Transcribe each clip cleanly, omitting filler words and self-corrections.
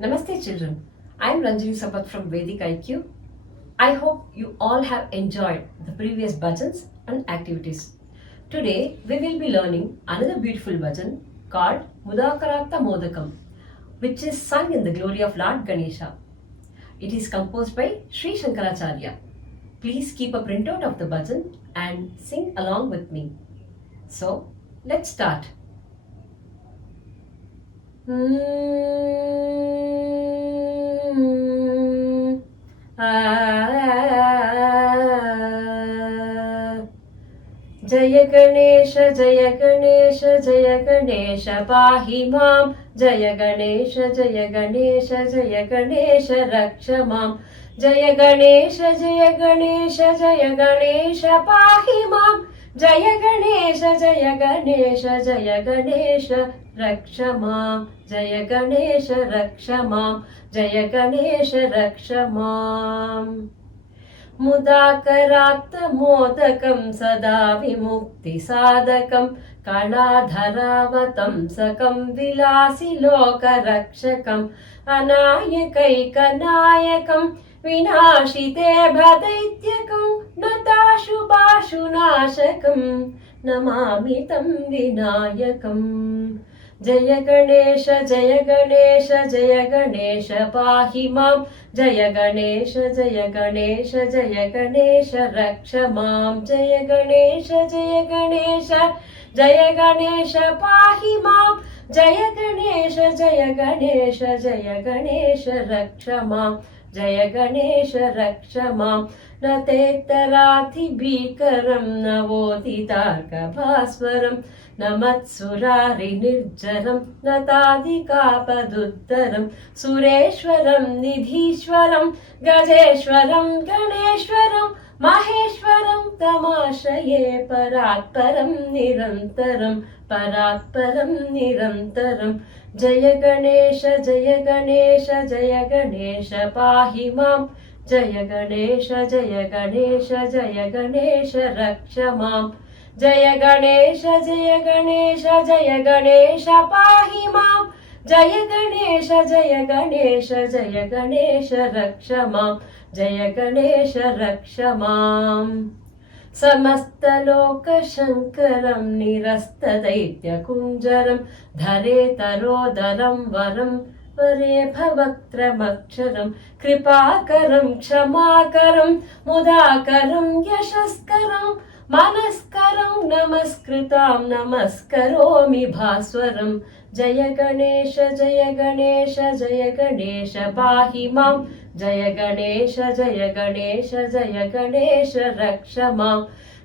Namaste children. I am Ranjini Sampath from Vedic IQ. I hope you all have enjoyed the previous bhajans and activities. Today we will be learning another beautiful bhajan called Mudakarata Modakam, which is sung in the glory of Lord Ganesha. It is composed by Sri Shankaracharya. Please keep a printout of the bhajan and sing along with me. So let's start. जय गणेश जय गणेश जय गणेश पाहि मां जय गणेश जय गणेश जय गणेश रक्ष मां जय गणेश जय गणेश जय गणेश पाहि मां जय गणेश जय गणेश जय गणेश रक्ष मां जय गणेश रक्ष मां जय गणेश रक्ष मां मुदाकरात् मोदकं सदा विमुक्तिसाधकं कलाधरावतंसकं विलासि लोकरक्षकम् अनायकैकनायकं विनाशिते भदैत्यकं नताशुभाशुनाशकं नमामि तं विनायकम् जय गणेश जय गणेश जय गणेश पाहि मां जय गणेश जय गणेश जय गणेश रक्ष मां जय गणेश जय गणेश जय गणेश पाहि मां जय गणेश जय गणेश जय गणेश रक्ष मां जय गणेश रक्ष मां न तेतराधिभीकरं नवोदितार्कभास्वरम् न मत्सुरारिनिर्जरं न ताधिकापदुत्तरं सुरेश्वरं निधीश्वरं गजेश्वरं गणेश्वरं महेश्वरं तमाश्रये परात्परं निरन्तरं परात्परं निरन्तरं जय गणेश जय गणेश जय गणेश पाहि मां जय गणेश जय गणेश जय गणेश रक्ष मां जय गणेश जय गणेश जय गणेश पाहि मां जय गणेश जय गणेश जय गणेश रक्ष मां जय गणेश रक्ष मां समस्तलोकशङ्करं निरस्तदैत्यकुञ्जरं धरेतरोदरं वरं वरेभवक्त्रमक्षरं कृपाकरं क्षमाकरं मुदाकरं यशस्करं मनस्करं नमस्कृतां नमस्करोमि भास्वरं जय गणेश जय गणेश जय गणेश पाहि मां जय गणेश जय गणेश जय गणेश रक्ष मां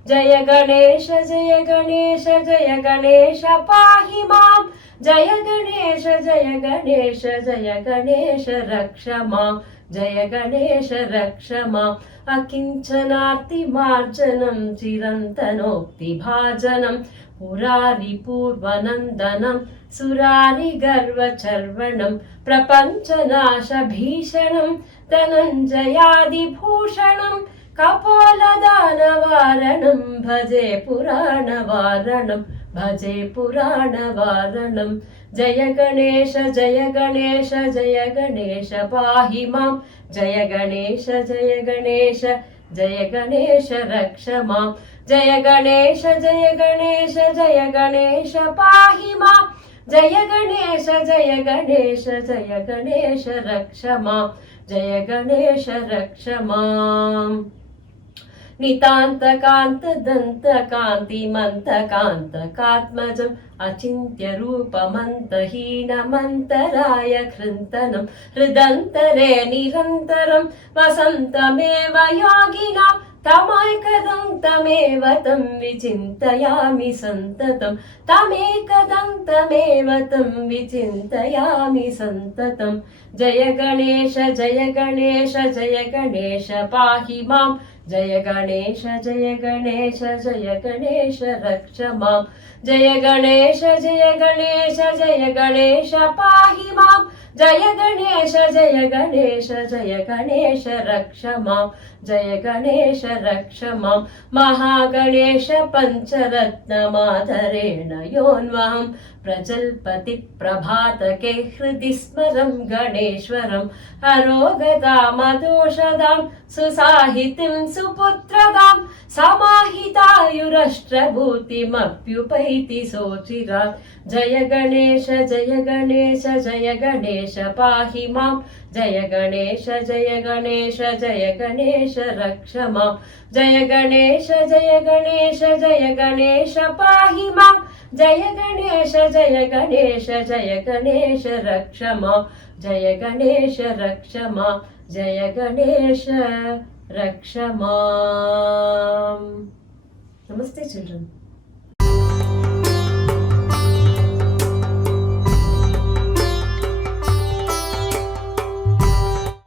जय गणेश जय गणेश जय गणेश पाहि मां जय गणेश जय गणेश जय गणेश रक्ष मां जय गणेश रक्ष मां अकिञ्चनार्तिमार्जनं चिरन्तनोक्तिभाजनं पुरारिपूर्वनन्दनं सुरारिगर्वचर्वणं प्रपञ्चनाशभीषणं धनञ्जयादिभूषणं कपोलदानवारणं भजे पुराणवारणं भजे पुराणवारणं जय गणेश जय गणेश जय गणेश पाहि मां जय गणेश जय गणेश जय गणेश रक्ष मां जय गणेश जय गणेश जय गणेश पाहि मां जय गणेश जय गणेश जय गणेश रक्ष मां जय गणेश रक्ष मां नितान्तकान्तदन्तकान्तिमन्तकान्तकात्मजम् अचिन्त्यरूपमन्तहीनमन्तराय कृन्तनं हृदन्तरे निरन्तरं वसन्तमेव योगिनां तमैकदं तमेव तं विचिन्तयामि सन्ततं तमेकदं तमेव तं विचिन्तयामि सन्ततं जय गणेश जय गणेश जय गणेश पाहि मां जय गणेश जय गणेश जय गणेश रक्ष मां जय गणेश जय गणेश जय गणेश पाहि मां जय गणेश जय गणेश जय गणेश रक्ष मां जय गणेश रक्ष मां महागणेश पञ्चरत्नमाधरेण योन्वहं प्रजल्पति प्रभातके हृदि स्मरं गणेश्वरम् अरोगतामदोषदां सुसाहितिं सुपुत्रदां समाहितायुरष्ट्रभूतिमप्युपैति सोचिरात् जय गणेश जय गणेश पाहि मां जय गणेश जय गणेश रक्ष मां जय गणेश पाहि मां जय गणेश रक्ष मां जय गणेश रक्ष मां जय गणेश रक्ष मां. Namaste children.